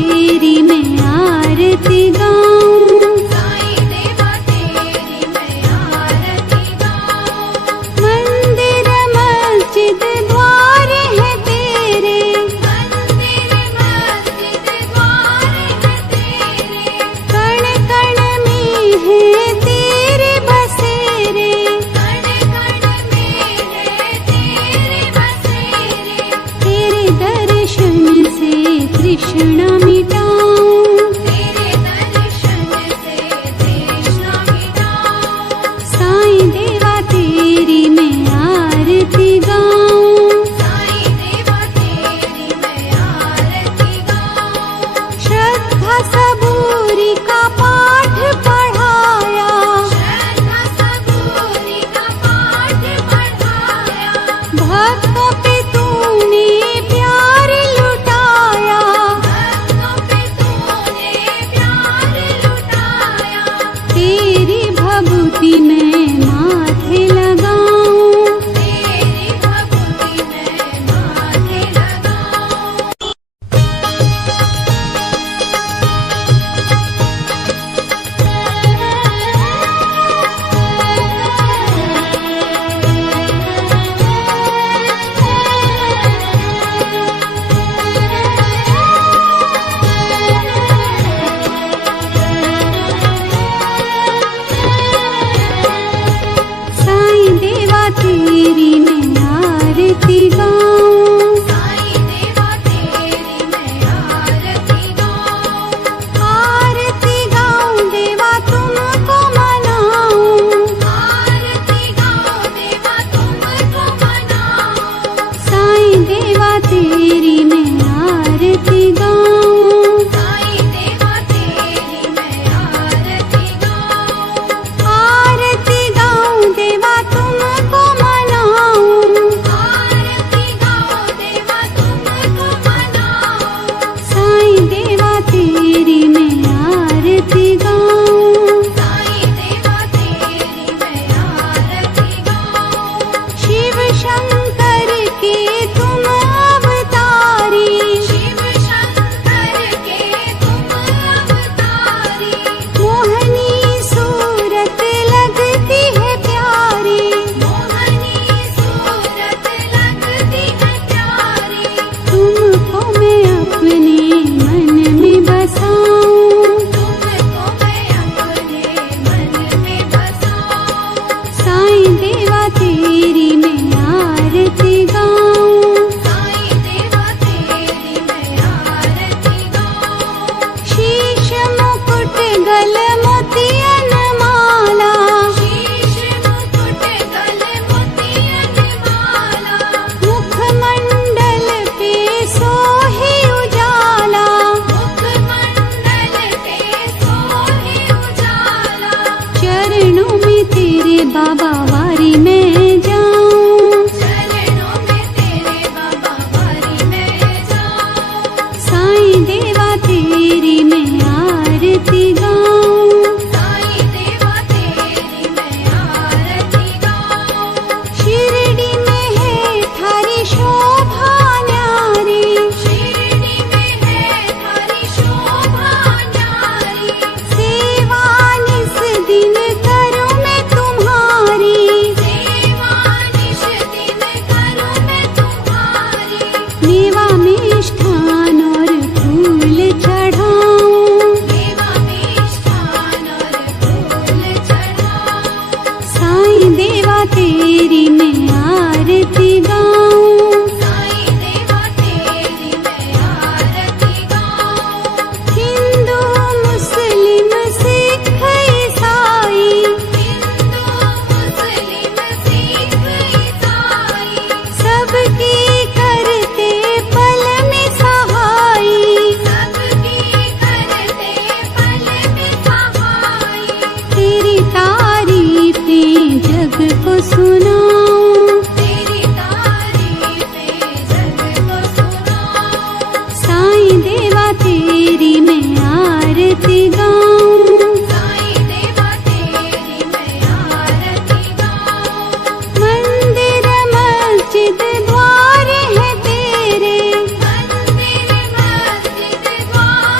तेरी मैं आरती गाऊं, साईं देवा तेरी मैं आरती गाऊं। मंदिर मस्जिद द्वार है तेरे, मंदिर मस्जिद द्वार है तेरे, कण कण में है तेरे बसेरे, कण कण में है तेरे बसेरे। तेरे दर्शन से तृष्णा मिटाऊं, तेरे दर्शन से तृष्णा मिटाऊं। साईं देवा तेरी मैं आरती गाऊं, साईं देवा तेरी मैं आरती गाऊं। श्रद्धा सबूरी का पाठ पढ़ाया, श्रद्धा सबूरी का पाठ पढ़ाया, भक्तों पे तूने प्यार लुटाया, भक्तों पे तूने प्यार लुटाया। तेरी भभूति मैं माथे लगाऊं, तेरी भभूति मैं माथे लगाऊं। साईं देवा तेरी मैं आरती गाऊं, साईं देवा तेरी मैं आरती गाऊं। आरती गाऊं देवा तुमको मनाऊं, आरती गाऊं देवा तुमको मनाऊं। साईं देवा तेरी मैं आरती गाऊं, साईं देवा तेरी मैं आरती गाऊं। आरती गाऊं देवा तुमको मनाऊं, आरती गाऊं देवा तुमको मनाऊं। साईं देवा तेरी मैं आरती गाऊं, साईं देवा तेरी मैं आरती गाऊं। शिव शंकर के तुम अवतारी, शिव शंकर के तुम अवतारी, मोहनी सूरत लगती है प्यारी, मोहनी सूरत लगती है प्यारी। तुमको मैं अपने मन में बसाऊं, तुमको मैं अपने मन में बसाऊं। साईं देवा तेरी मैं आरती गाऊं, साईं देवा तेरी मैं आरती गाऊं। शीश मुकुट गल मोतियन माला, शीश मुकुट गल मोतियन माला, मुखमंडल पे सोहे उजाला, मुखमंडल पे सोहे उजाला। चरणों में तेरे बाबा वारी में जाऊं, चरणों में तेरे बाबा वारी में जाऊं। साईं देवा तेरी मैं आरती गाऊं, साईं देवा तेरी मैं आरती गाऊं। शिरडी में है थारी शोभा न्यारी, शिरडी में है थारी शोभा न्यारी, सेवा निस दिन करूं मैं तुम्हारी, सेवा निश दिन करूं मैं तुम्हारी। मेवा मिष्ठान और फूल चढ़ाऊं, देवा मिष्ठान और फूल चढ़ाऊं। साईं देवा तेरी मैं आरती गाऊं, साईं देवा तेरी मैं आरती गाऊं। हिंदू मुस्लिम सिख ईसाई, हिंदू मुस्लिम सिख ईसाई, सबकी करते पल में सहाई, सबकी करते पल में सहाई। तेरी तारीफें जग को सुनाऊं, तेरी तारीफें जग को सुनाऊं। साईं देवा तेरी मैं आरती गाऊं, साईं देवा तेरी मैं आरती गाऊं। मंदिर मस्जिद द्वार है तेरे, मंदिर मस्जिद द्वार